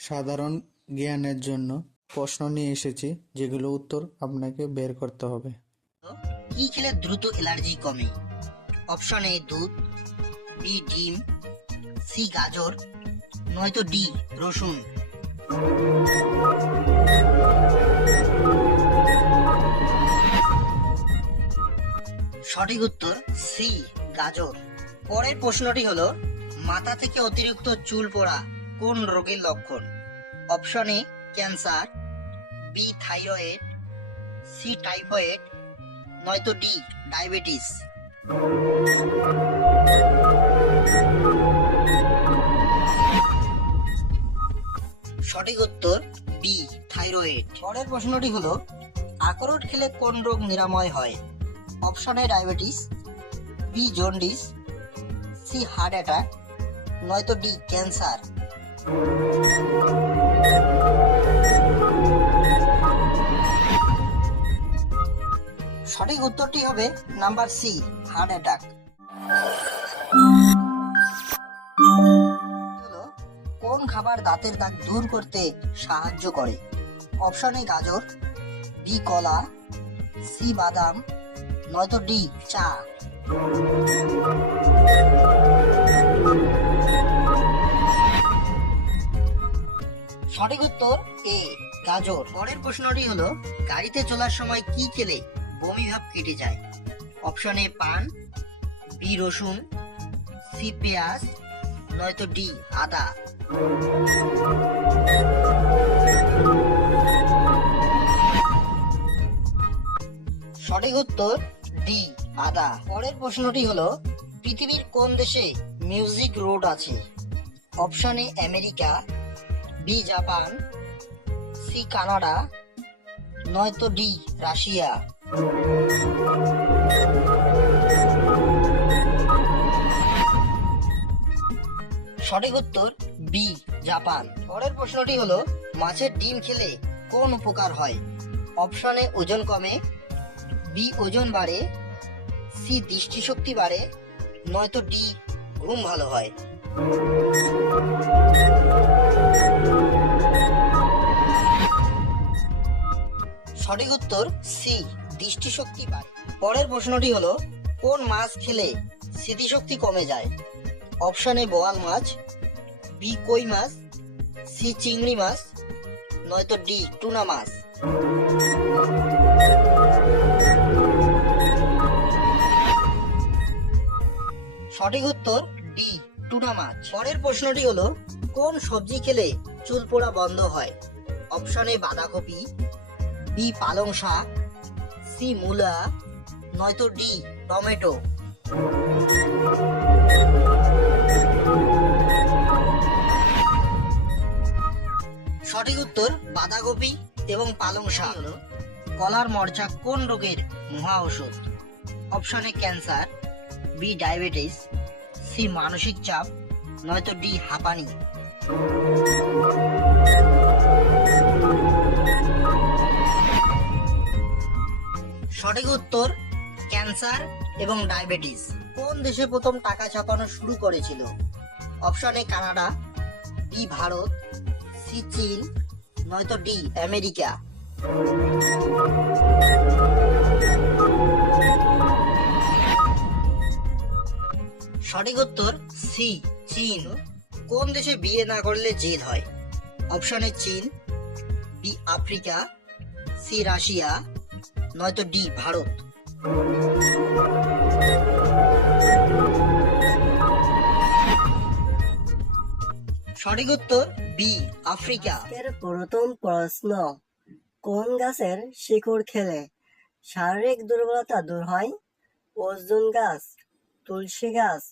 সাধারণ জ্ঞানের জন্য প্রশ্ন নিয়ে এসেছি, যেগুলো উত্তর আপনাকে বের করতে হবে। কি খেলে দ্রুত অ্যালার্জি কমে? অপশন এ দুধ, বি ডিম, সি গাজর, নয়তো ডি রসুন। সঠিক উত্তর সি গাজর। পরের প্রশ্নটি হলো, মাথা থেকে অতিরিক্ত চুল পড়া কোন রোগের লক্ষণ? Option A, cancer, B, thyroid, C, typhoid, নয়তো ডি, ডায়াবেটিস। সঠিক উত্তর, বি, থাইরয়েড। পরের প্রশ্নটি হলো, আখরোট খেলে কোন রোগ নিরাময় হয়? Option A, diabetes, B, jaundice, C, heart attack, নয়তো ডি, ক্যান্সার। সঠিক উত্তরটি হবে নাম্বার সি, হার্ট অ্যাটাক। কোন খাবার দাঁতের দাগ দূর করতে সাহায্য করে? অপশন এ গাজর বি কলা সি বাদাম, নয়তো ডি চা। সঠিক উত্তর এ, গাজর। পরের প্রশ্নটি হলো, গাড়িতে চলার সময় কি খেলে বমি ভাব কেটে যায়? অপশন এ, পান, বি, রসুন, সি, পেঁয়াজ, নয়তো ডি, আদা। সঠিক উত্তর, ডি, আদা। পরের প্রশ্নটি হলো, পৃথিবীর কোন দেশে মিউজিক রোড আছে? Option A, America B Japan C Canada, নয়তো ডি রাশিয়া। সঠিক উত্তর, বি, জাপান। পরের প্রশ্নটি হলো, মাছের ডিম খেলে কোন উপকার হয়? অপশনে ওজন কমে, বি, ওজন বাড়ে, সি, দৃষ্টিশক্তি বাড়ে, নয়তো ডি, ঘুম ভালো হয়। সঠিক উত্তর সি দৃষ্টিশক্তি বাড়ে। পরের প্রশ্নটি হলো, কোন মাছ খেলে স্মৃতিশক্তি কমে যায়? অপশন এ বোয়াল মাছ বি কই মাছ সি চিংড়ি মাছ, নয়তো ডি টুনা মাছ। সঠিক উত্তর ডি টুনা মাছ। পরের প্রশ্নটি হলো, কোন সবজি খেলে চুল পোড়া বন্ধ হয়? অপশন এ বাঁধাকপি বি পালং শাক সি মূলা, নয়তো ডি টমেটো। সঠিক উত্তর, বাঁধাকপি এবং পালং শাক হলো কলার মরচা কোন রোগের মহা ওষুধ option A cancer, B diabetes, C মানসিক চাপ, নয়তো ডি হাঁপানি। সঠিক উত্তর, ক্যান্সার এবং ডায়াবেটিস। কোন দেশে প্রথম টাকা ছাপানো শুরু করেছিল? Option A Canada, B Bharat, C চীন, নয়তো ডি আমেরিকা। সঠিক উত্তর, সি চীন। কোন দেশে বিয়ে না করলে জেল হয়? অপশন এ চীন, বি আফ্রিকা, সি রাশিয়া নয়তো ডি, ভারত। সঠিক উত্তর, বি, আফ্রিকা। এর প্রথম প্রশ্ন, কোন গাছের শিকড় খেলে শারীরিক দুর্বলতা দূর হয়? অর্জুন গাছ, তুলসী গাছ,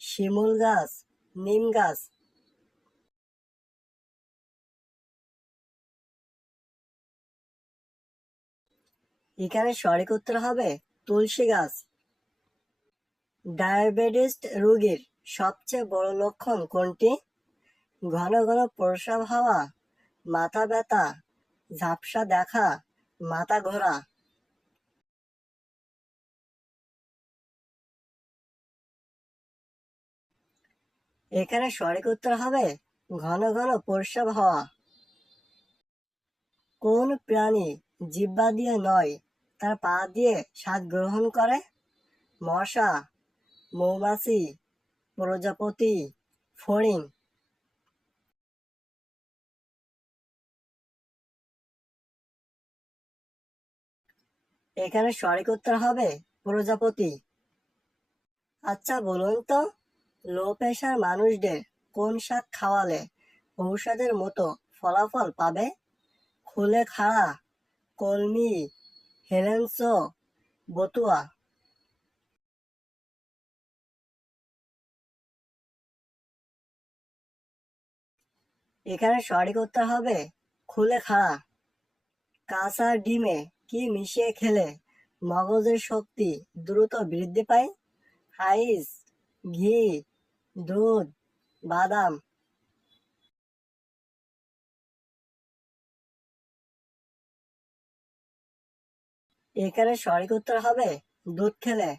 শিমুল গাছ, নিম গাছ এখানে সঠিক উত্তর হবে তুলসী গাছ। ডায়াবেটিস রোগীর সবচেয়ে বড় লক্ষণ কোনটি? ঘন ঘন প্রস্রাব হওয়া, মাথা ব্যথা, ঝাপসা দেখা, মাথা ঘোরা। এখানে সঠিক উত্তর হবে ঘন ঘন প্রস্রাব হওয়া। কোন প্রাণী জিহ্বা দিয়ে নয়? তার পা দিয়ে স্বাদ গ্রহণ করে। মশা, মৌমাছি, প্রজাপতি, ফড়িং। এখানে সঠিক উত্তর হবে প্রজাপতি। আচ্ছা বলুন তো, লো প্রেশার মানুষদের কোন শাক খাওয়ালে ঔষধের মতো ফলাফল পাবে? খুলে খাড়া, কলমি হেলেন্স বতুয়া। এখানে সঠিক উত্তর হবে, খুলে খাড়া। কাঁচা ডিমে কি মিশিয়ে খেলে মগজের শক্তি দ্রুত বৃদ্ধি পায়? আইস ঘি, দুধ, বাদাম এখানে সঠিক উত্তর হবে দুধ খেলে।